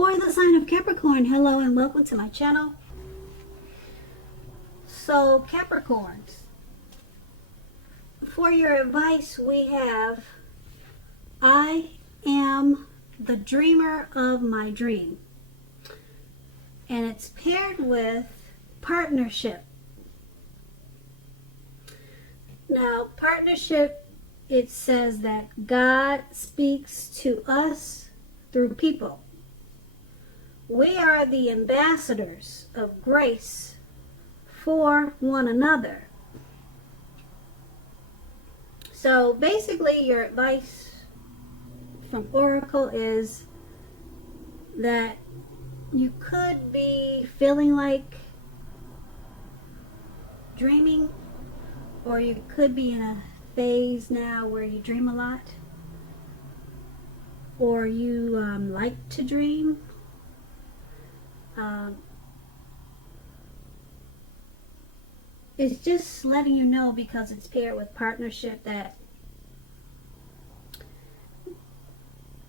For the sign of Capricorn, hello and welcome to my channel. So Capricorns, for your advice we have, I am the dreamer of my dream. And it's paired with partnership. Now, partnership, it says that God speaks to us through people. We are the ambassadors of grace for one another. So basically your advice from Oracle is that you could be feeling like dreaming, or you could be in a phase now where you dream a lot, or you like to dream. It's just letting you know, because it's paired with partnership, that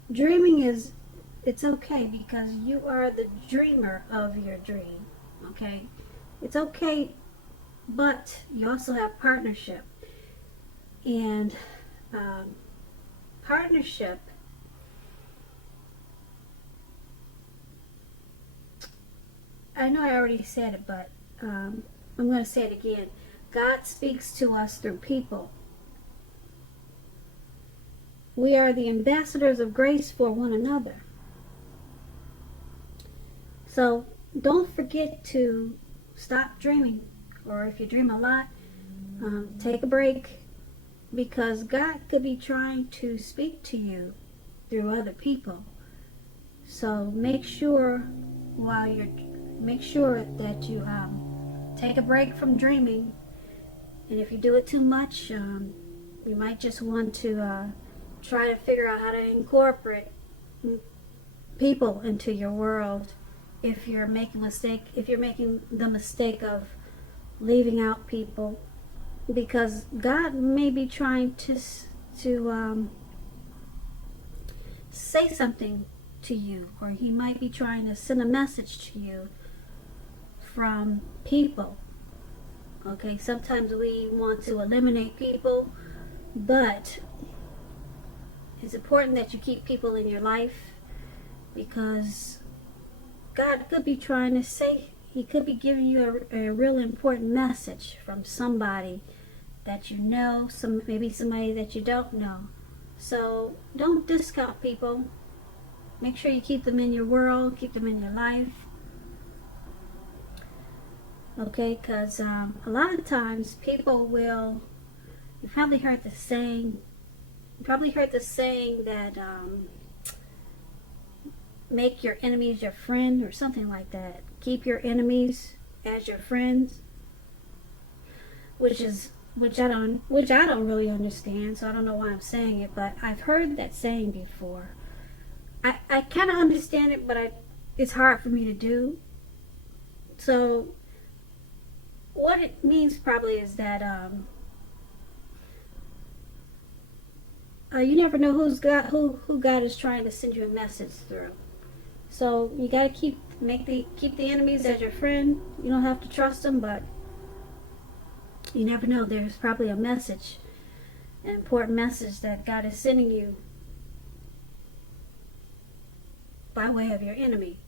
dreaming it's okay, because you are the dreamer of your dream. Okay, it's okay, but you also have partnership. And partnership, I know I already said it, but I'm going to say it again. God speaks to us through people. We are the ambassadors of grace for one another. So don't forget to stop dreaming, or if you dream a lot, take a break, because God could be trying to speak to you through other people. So make sure that you take a break from dreaming. And if you do it too much, you might just want to try to figure out how to incorporate people into your world. If you're making the mistake of leaving out people, because God may be trying to say something to you, or he might be trying to send a message to you from people. Okay, sometimes we want to eliminate people, but it's important that you keep people in your life, because God could be trying to say, he could be giving you a real important message from somebody that you know, maybe somebody that you don't know. So don't discount people. Make sure you keep them in your world, keep them in your life. Okay, because a lot of times people will, you've probably heard the saying that make your enemies your friend, or something like that. Keep your enemies as your friends, which I don't really understand, so I don't know why I'm saying it, but I've heard that saying before. I kind of understand it, but it's hard for me to do. So what it means probably is that you never know who God is trying to send you a message through. So you got to keep the enemies as your friend. You don't have to trust them, but you never know. There's probably a message, an important message that God is sending you by way of your enemy,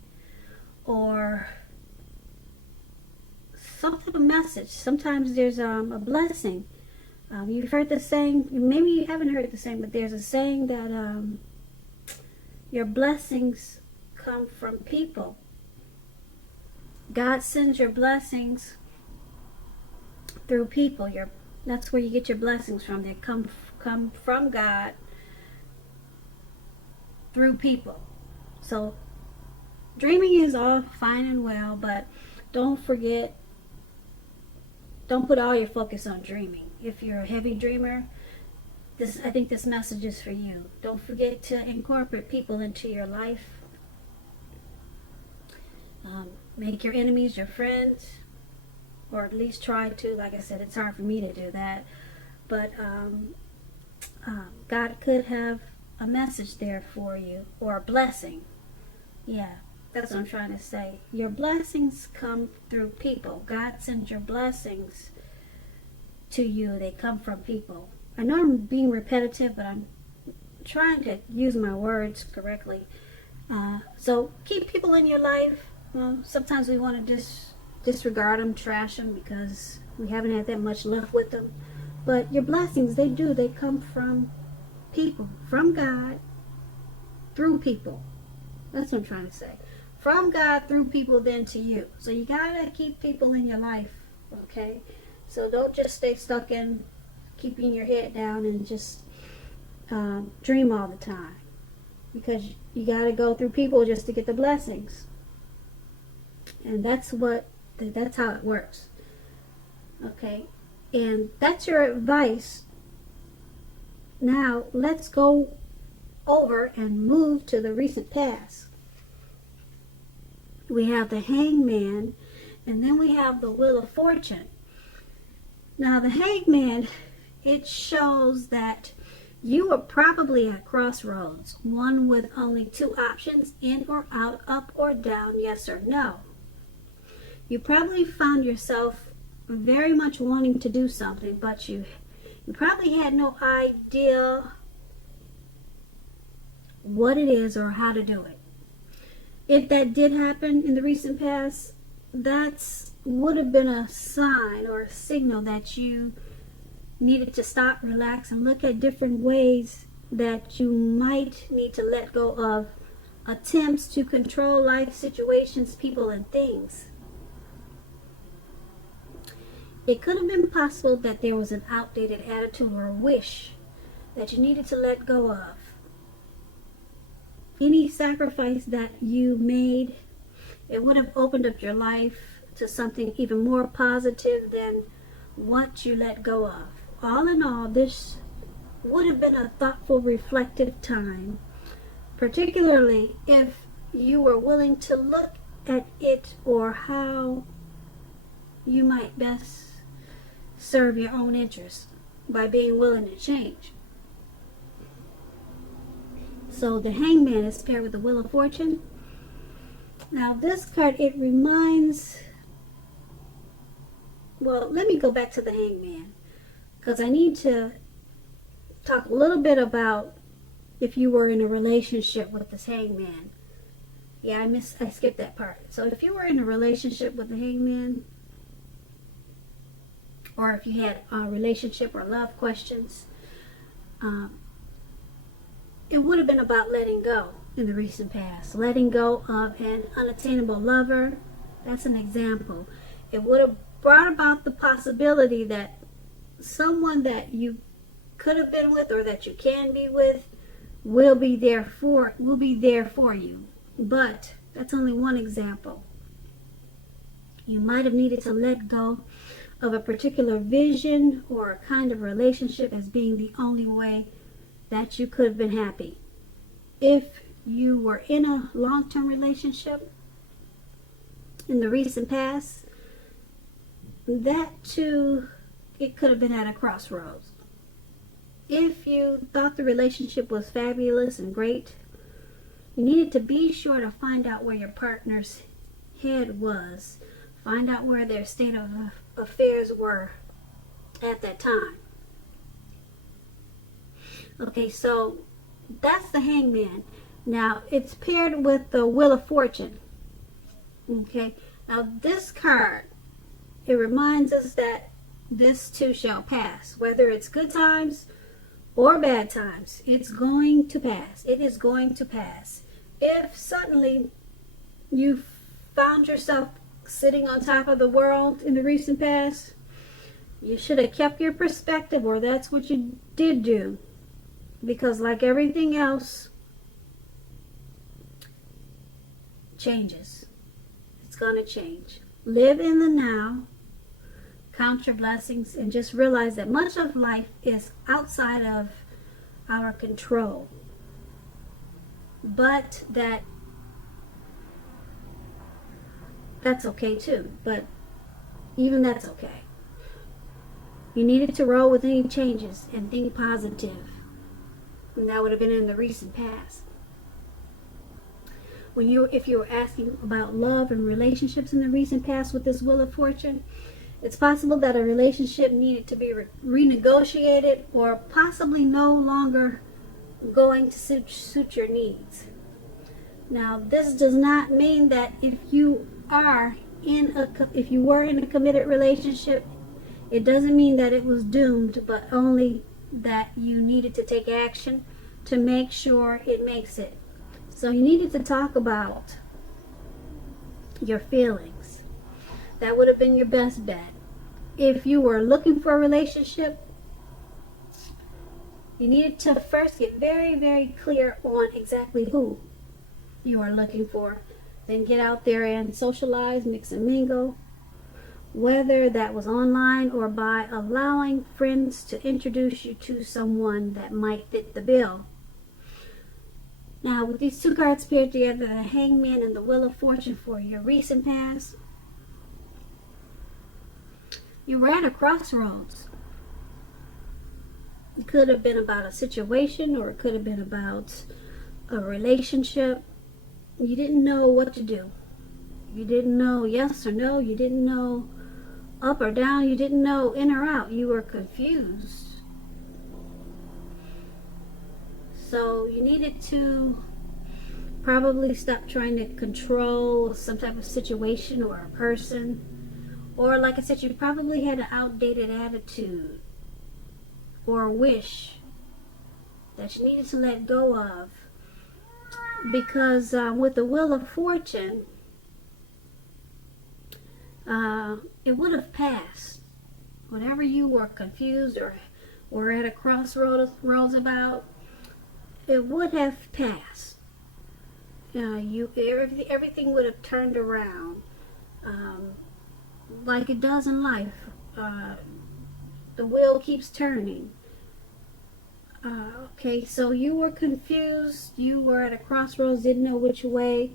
or some type of message. Sometimes there's a blessing. You've heard the saying, maybe you haven't heard the saying, but there's a saying that your blessings come from people. God sends your blessings through people. That's where you get your blessings from. They come from God through people. So dreaming is all fine and well, but don't put all your focus on dreaming. If you're a heavy dreamer, I think this message is for you. Don't forget to incorporate people into your life. Make your enemies your friends, or at least try to. Like I said, it's hard for me to do that, but God could have a message there for you, or a blessing. Yeah, That's what I'm trying to say. Your blessings come through people. God sends your blessings to you. They come from people. I know I'm being repetitive, but I'm trying to use my words correctly. So keep people in your life. Sometimes we want to disregard them, trash them, because we haven't had that much luck with them. But your blessings, they come from people, from God, through people. That's what I'm trying to say. From God, through people, then to you. So you gotta keep people in your life, okay? So don't just stay stuck in keeping your head down and just dream all the time, because you gotta go through people just to get the blessings. And that's how it works. Okay, and that's your advice. Now let's go over and move to the recent past. We have the Hangman, and then we have the Wheel of Fortune. Now the Hangman, it shows that you are probably at crossroads, one with only two options, in or out, up or down, yes or no. You probably found yourself very much wanting to do something, but you probably had no idea what it is or how to do it. If that did happen in the recent past, that would have been a sign or a signal that you needed to stop, relax, and look at different ways that you might need to let go of attempts to control life situations, people, and things. It could have been possible that there was an outdated attitude or a wish that you needed to let go of. Any sacrifice that you made, it would have opened up your life to something even more positive than what you let go of. All in all, this would have been a thoughtful, reflective time, particularly if you were willing to look at it or how you might best serve your own interests by being willing to change. So the Hangman is paired with the Wheel of Fortune. Now this card, it reminds, well, let me go back to the Hangman, because I need to talk a little bit about if you were in a relationship with this Hangman. Yeah, I skipped that part. So if you were in a relationship with the Hangman, or if you had a relationship or love questions, it would have been about letting go in the recent past. Letting go of an unattainable lover. That's an example. It would have brought about the possibility that someone that you could have been with or that you can be with will be there for you. But that's only one example. You might have needed to let go of a particular vision or a kind of relationship as being the only way that you could have been happy. If you were in a long-term relationship in the recent past, that too, it could have been at a crossroads. If you thought the relationship was fabulous and great, you needed to be sure to find out where your partner's head was. Find out where their state of affairs were at that time. Okay, so that's the Hangman. Now, it's paired with the Wheel of Fortune. Okay, now this card, it reminds us that this too shall pass. Whether it's good times or bad times, it's going to pass. It is going to pass. If suddenly you found yourself sitting on top of the world in the recent past, you should have kept your perspective, or that's what you did do. Because like everything else, changes. It's going to change. Live in the now, count your blessings, and just realize that much of life is outside of our control. But that's okay too. But even that's okay. You needed to roll with any changes and think positive. And that would have been in the recent past. if you were asking about love and relationships in the recent past with this Wheel of Fortune, it's possible that a relationship needed to be renegotiated, or possibly no longer going to suit your needs. Now, this does not mean that if you were in a committed relationship, it doesn't mean that it was doomed, but only that you needed to take action to make sure it makes it. So you needed to talk about your feelings. That would have been your best bet. If you were looking for a relationship, you needed to first get very, very clear on exactly who you are looking for. Then get out there and socialize, mix and mingle, whether that was online or by allowing friends to introduce you to someone that might fit the bill. Now, with these two cards paired together, the Hangman and the Wheel of Fortune for your recent past, you were at a crossroads. It could have been about a situation, or it could have been about a relationship. You didn't know what to do. You didn't know yes or no. You didn't know up or down. You didn't know in or out. You were confused. So you needed to probably stop trying to control some type of situation or a person. Or like I said, you probably had an outdated attitude or a wish that you needed to let go of. Because with the Wheel of Fortune, it would have passed. Whatever you were confused or were at a crossroads about, it would have passed. Everything would have turned around, like it does in life. The wheel keeps turning. Okay, so you were confused. You were at a crossroads, didn't know which way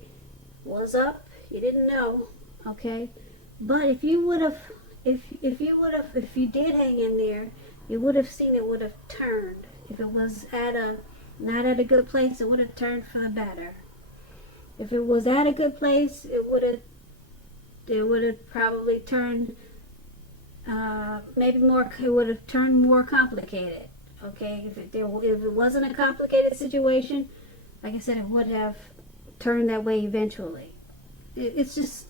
was up. You didn't know. Okay, but if you did hang in there, you would have seen it would have turned. If it was not at a good place, it would have turned for the better. If it was at a good place, it would have probably turned it would have turned more complicated. Okay, if it wasn't a complicated situation, like I said, it would have turned that way eventually. It's just,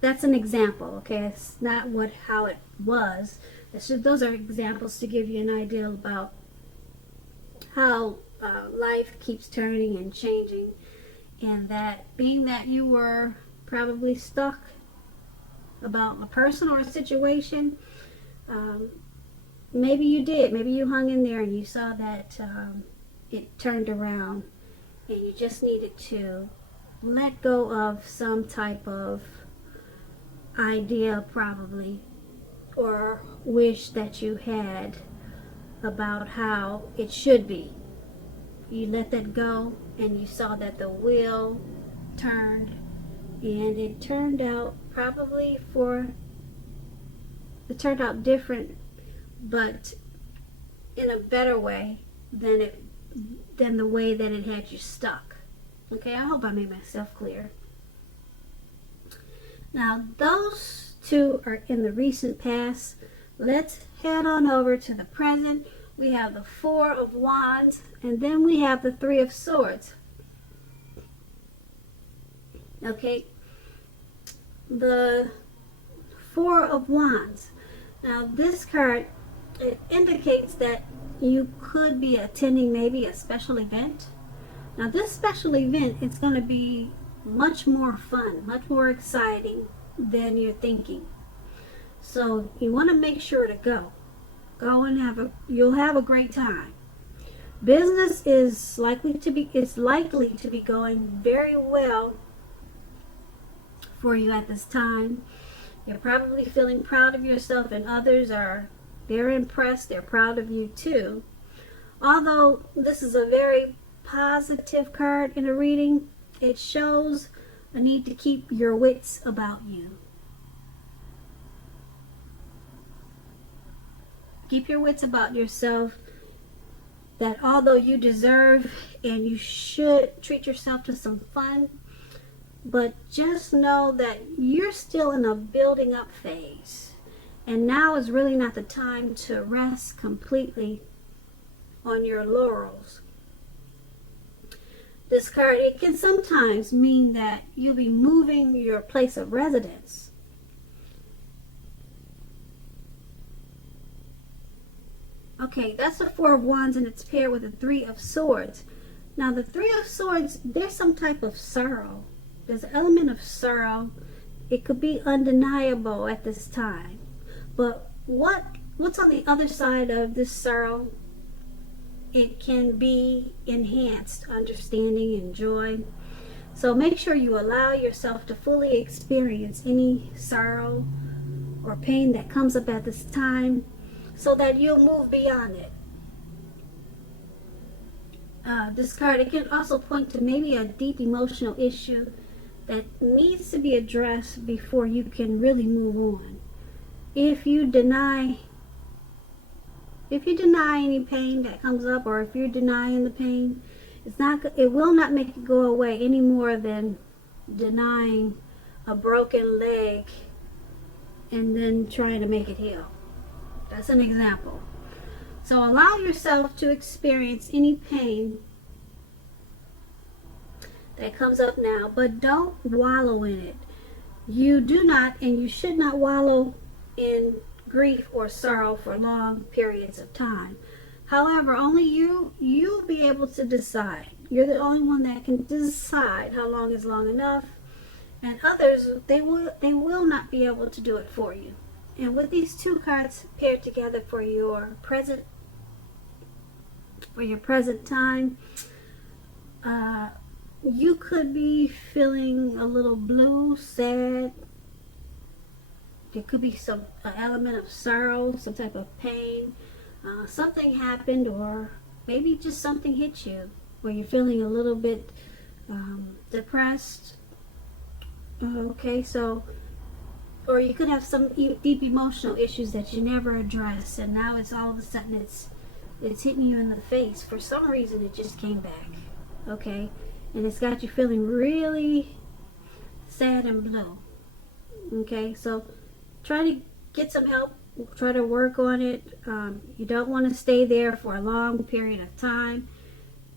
that's an example. Okay, it's not how it was. Those are examples to give you an idea about how life keeps turning and changing, and that being that you were probably stuck about a person or a situation, maybe you did. Maybe you hung in there and you saw that it turned around, and you just needed to let go of some type of idea, probably, or wish that you had about how it should be. You let that go, and you saw that the wheel turned, and it turned out different, but in a better way than the way that it had you stuck. Okay, I hope I made myself clear. Now, those two are in the recent past. Let's head on over to the present. We have the Four of Wands, and then we have the Three of Swords. Okay, the Four of Wands. Now, this card, it indicates that you could be attending maybe a special event. Now, this special event is going to be much more fun, much more exciting than you're thinking. So you want to make sure to go. Go and you'll have a great time. Business is likely to be going very well for you at this time. You're probably feeling proud of yourself, and others they're impressed, they're proud of you too. Although this is a very positive card in a reading, it shows a need to keep your wits about you. Keep your wits about yourself, that although you deserve and you should treat yourself to some fun, But just know that you're still in a building up phase. And now is really not the time to rest completely on your laurels. This card, it can sometimes mean that you'll be moving your place of residence. Okay, that's the Four of Wands, and it's paired with the Three of Swords. Now, the Three of Swords, there's some type of sorrow. There's an element of sorrow. It could be undeniable at this time. But what's on the other side of this sorrow? It can be enhanced understanding and joy. So make sure you allow yourself to fully experience any sorrow or pain that comes up at this time so that you'll move beyond it. This card, it can also point to maybe a deep emotional issue that needs to be addressed before you can really move on. If you deny any pain that comes up, or if you're denying the pain, it will not make it go away any more than denying a broken leg and then trying to make it heal. That's an example. So allow yourself to experience any pain that comes up now, but don't wallow in it. You do not and you should not wallow in grief or sorrow for long periods of time. However, only you'll be able to decide. You're the only one that can decide how long is long enough, and others, they will not be able to do it for you. And with these two cards paired together for your present time, you could be feeling a little blue, sad. There could be some element of sorrow, some type of pain. Something happened, or maybe just something hit you where you're feeling a little bit depressed. Okay, so, or you could have some deep emotional issues that you never addressed, and now it's all of a sudden it's hitting you in the face. For some reason, it just came back. Okay, and it's got you feeling really sad and blue. Okay, so try to get some help. Try to work on it. You don't want to stay there for a long period of time.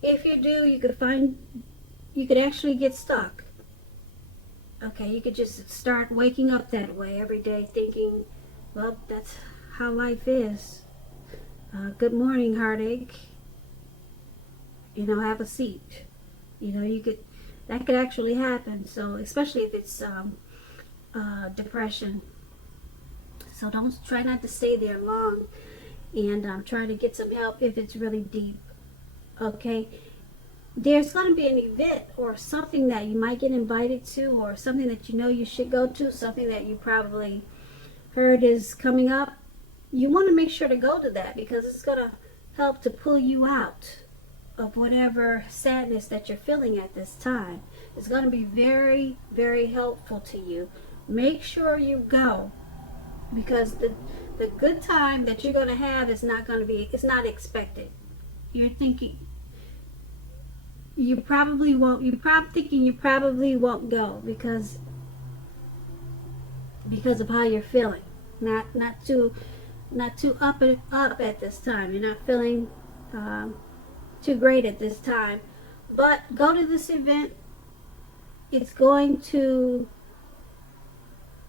If you do, you could actually get stuck. Okay, you could just start waking up that way every day thinking, well, that's how life is. Good morning, heartache. Have a seat. That could actually happen. So especially if it's depression. So try not to stay there long, and try to get some help if it's really deep. Okay, there's going to be an event or something that you might get invited to, or something that you should go to, something that you probably heard is coming up. You want to make sure to go to that, because it's going to help to pull you out of whatever sadness that you're feeling at this time. It's going to be very, very helpful to you. Make sure you go. Because the good time that you're going to have is it's not expected. You're thinking you probably won't go because of how you're feeling. Not too up at this time. You're not feeling too great at this time. But go to this event. It's going to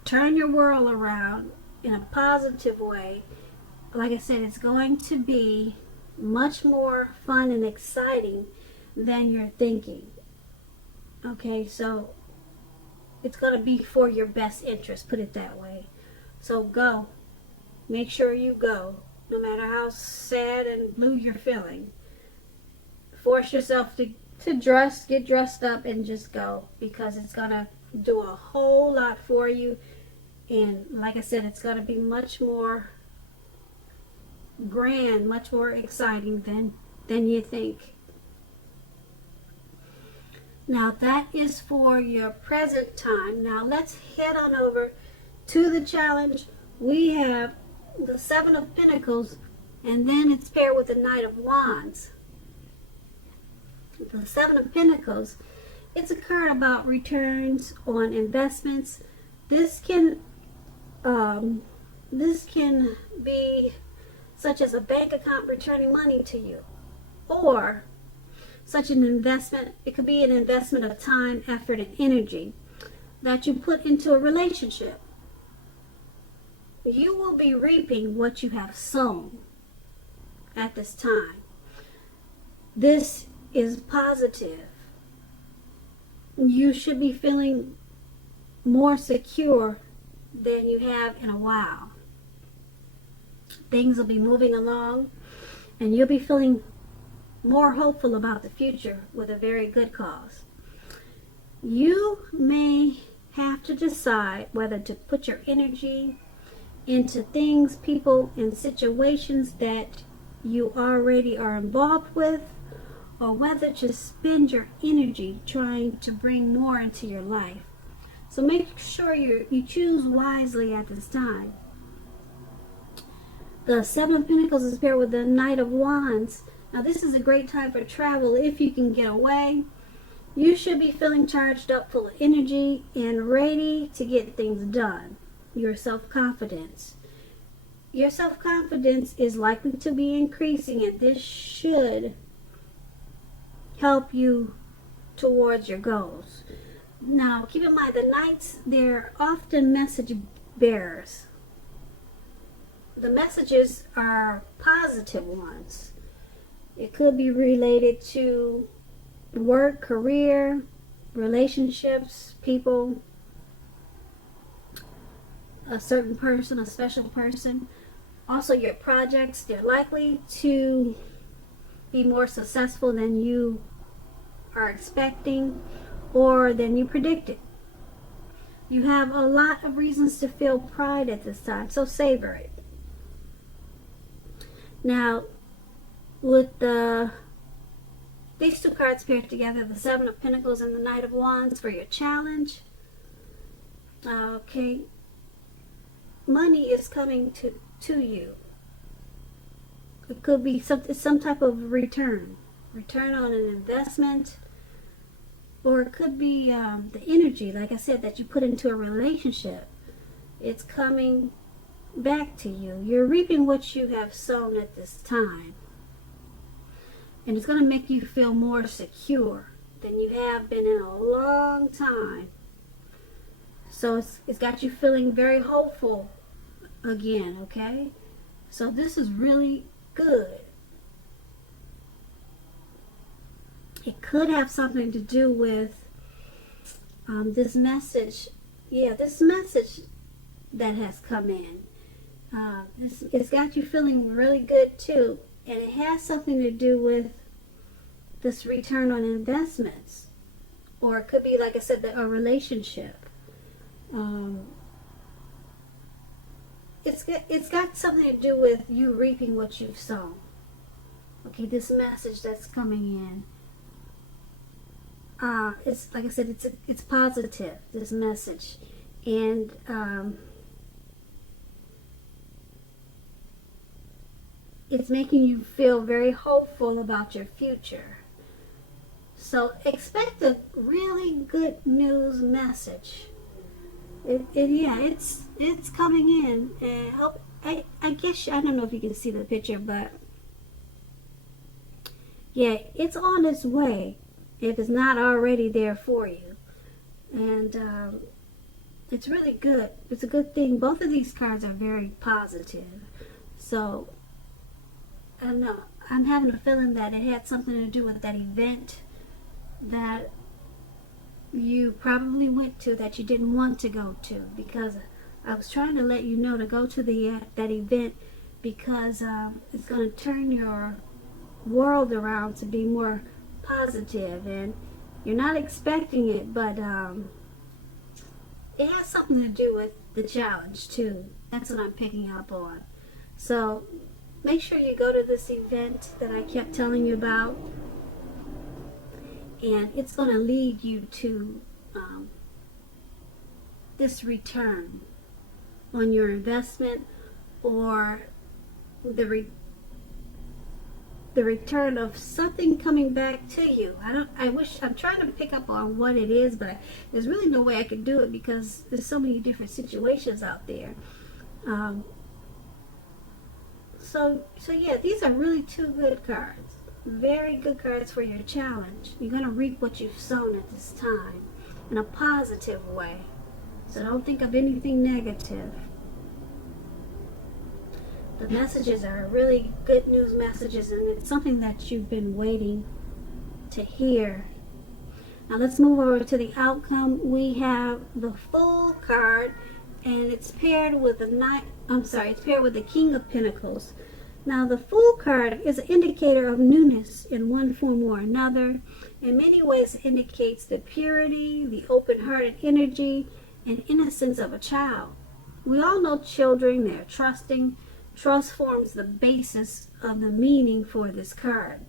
turn your world around in a positive way. Like I said, it's going to be much more fun and exciting than you're thinking. Okay, so it's going to be for your best interest, put it that way. So go. Make sure you go, no matter how sad and blue you're feeling. Force yourself to get dressed up and just go, because it's going to do a whole lot for you. And like I said, it's going to be much more grand, much more exciting than you think. Now that is for your present time. Now let's head on over to the challenge. We have the Seven of Pentacles, and then it's paired with the Knight of Wands. The Seven of Pentacles, it's a card about returns on investments. This can be such as a bank account returning money to you, or such an investment. It could be an investment of time, effort, and energy that you put into a relationship. You will be reaping what you have sown at this time. This is positive. You should be feeling more secure than you have in a while. Things will be moving along, and you'll be feeling more hopeful about the future with a very good cause. You may have to decide whether to put your energy into things, people, and situations that you already are involved with, or whether to spend your energy trying to bring more into your life. So make sure you choose wisely at this time. The Seven of Pentacles is paired with the Knight of Wands. Now this is a great time for travel if you can get away. You should be feeling charged up, full of energy, and ready to get things done. Your self-confidence. Your self-confidence is likely to be increasing, and this should help you towards your goals. Now, keep in mind, the Knights, they're often message bearers. The messages are positive ones. It could be related to work, career, relationships, people, a certain person, a special person. Also, your projects, they're likely to be more successful than you are expecting or than you predicted. You have a lot of reasons to feel pride at this time, so savor it. Now, with these two cards paired together, the Seven of Pentacles and the Knight of Wands, for your challenge, okay, money is coming to you. It could be some type of return on an investment, or it could be the energy, like I said, that you put into a relationship. It's coming back to you. You're reaping what you have sown at this time, and it's going to make you feel more secure than you have been in a long time. So it's got you feeling very hopeful again, okay? So this is really good. It could have something to do with this message. Yeah, this message that has come in. It's got you feeling really good too. And it has something to do with this return on investments. Or it could be, like I said, a relationship. It's got something to do with you reaping what you've sown. Okay, this message that's coming in. It's like I said, it's positive, this message, and it's making you feel very hopeful about your future. So expect a really good news message. It's coming in, and I guess I don't know if you can see the picture, but yeah, it's on its way if it's not already there for you. And it's really good. It's a good thing. Both of these cards are very positive. So I don't know, I'm having a feeling that it had something to do with that event that you probably went to that you didn't want to go to, because I was trying to let you know to go to that event, because it's going to turn your world around to be more positive, and you're not expecting it, but it has something to do with the challenge too. That's what I'm picking up on. So make sure you go to this event that I kept telling you about, and it's going to lead you to this return on your investment, or the return of something coming back to you. I'm trying to pick up on what it is, but there's really no way I can do it because there's so many different situations out there. So yeah, these are really two good cards. Very good cards for your challenge. You're going to reap what you've sown at this time in a positive way. So don't think of anything negative. The messages are really good news messages, and it's something that you've been waiting to hear. Now let's move over to the outcome. We have the Fool card, and it's paired with the King of Pentacles. Now the Fool card is an indicator of newness in one form or another. In many ways it indicates the purity, the open-hearted energy, and innocence of a child. We all know children, they're trusting. Trust forms the basis of the meaning for this card.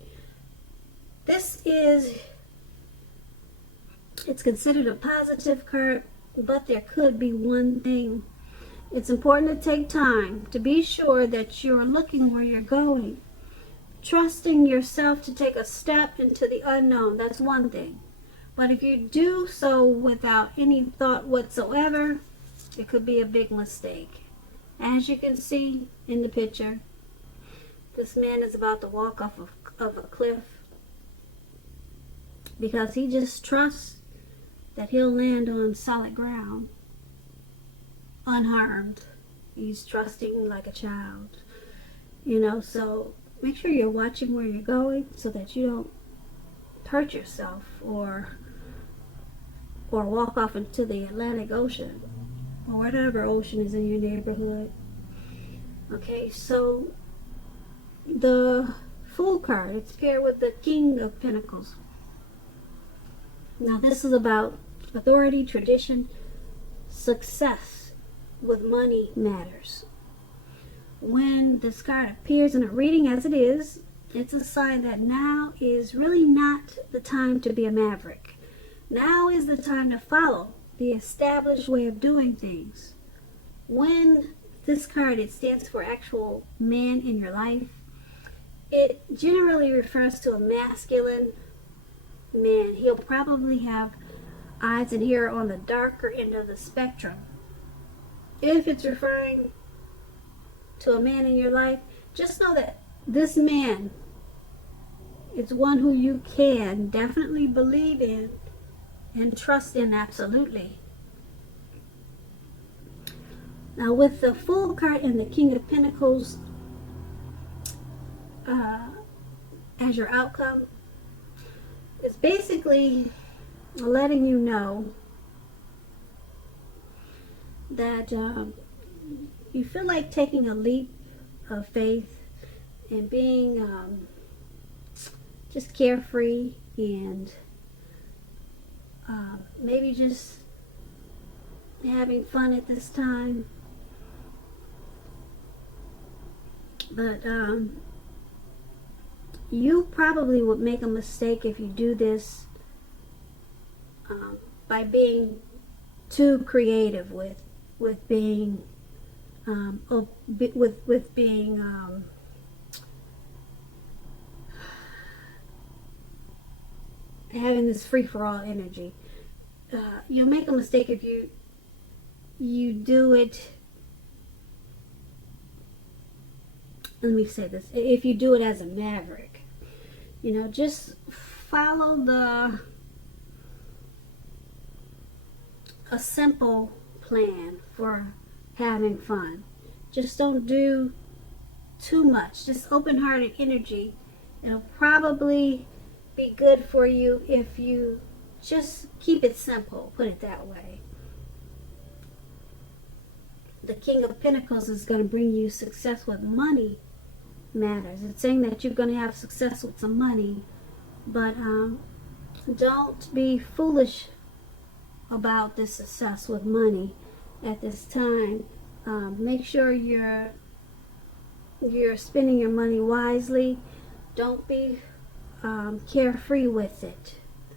It's considered a positive card, but there could be one thing. It's important to take time to be sure that you're looking where you're going. Trusting yourself to take a step into the unknown, that's one thing. But if you do so without any thought whatsoever, it could be a big mistake. As you can see in the picture, this man is about to walk off of a cliff because he just trusts that he'll land on solid ground unharmed. He's trusting like a child, so make sure you're watching where you're going so that you don't hurt yourself or walk off into the Atlantic Ocean or whatever ocean is in your neighborhood. Okay, so the Fool card, it's paired with the King of Pentacles. Now this is about authority, tradition, success with money matters. When this card appears in a reading as it is, it's a sign that now is really not the time to be a maverick. Now is the time to follow the established way of doing things. When this card, it stands for actual man in your life, it generally refers to a masculine man. He'll probably have eyes and hair on the darker end of the spectrum. If it's referring to a man in your life, just know that this man is one who you can definitely believe in and trust in absolutely. Now with the Fool card and the King of Pentacles as your outcome, it's basically letting you know that you feel like taking a leap of faith and being just carefree and maybe just having fun at this time. But you probably would make a mistake if you do this by being too creative with being having this free-for-all energy. You'll make a mistake if you do it. Let me say this: if you do it as a maverick, just follow a simple plan for having fun. Just don't do too much. Just open-hearted energy. It'll probably be good for you if you just keep it simple, put it that way. The King of Pentacles is going to bring you success with money matters. It's saying that you're going to have success with some money, but don't be foolish about this success with money at this time. Make sure you're spending your money wisely. Don't be carefree with it.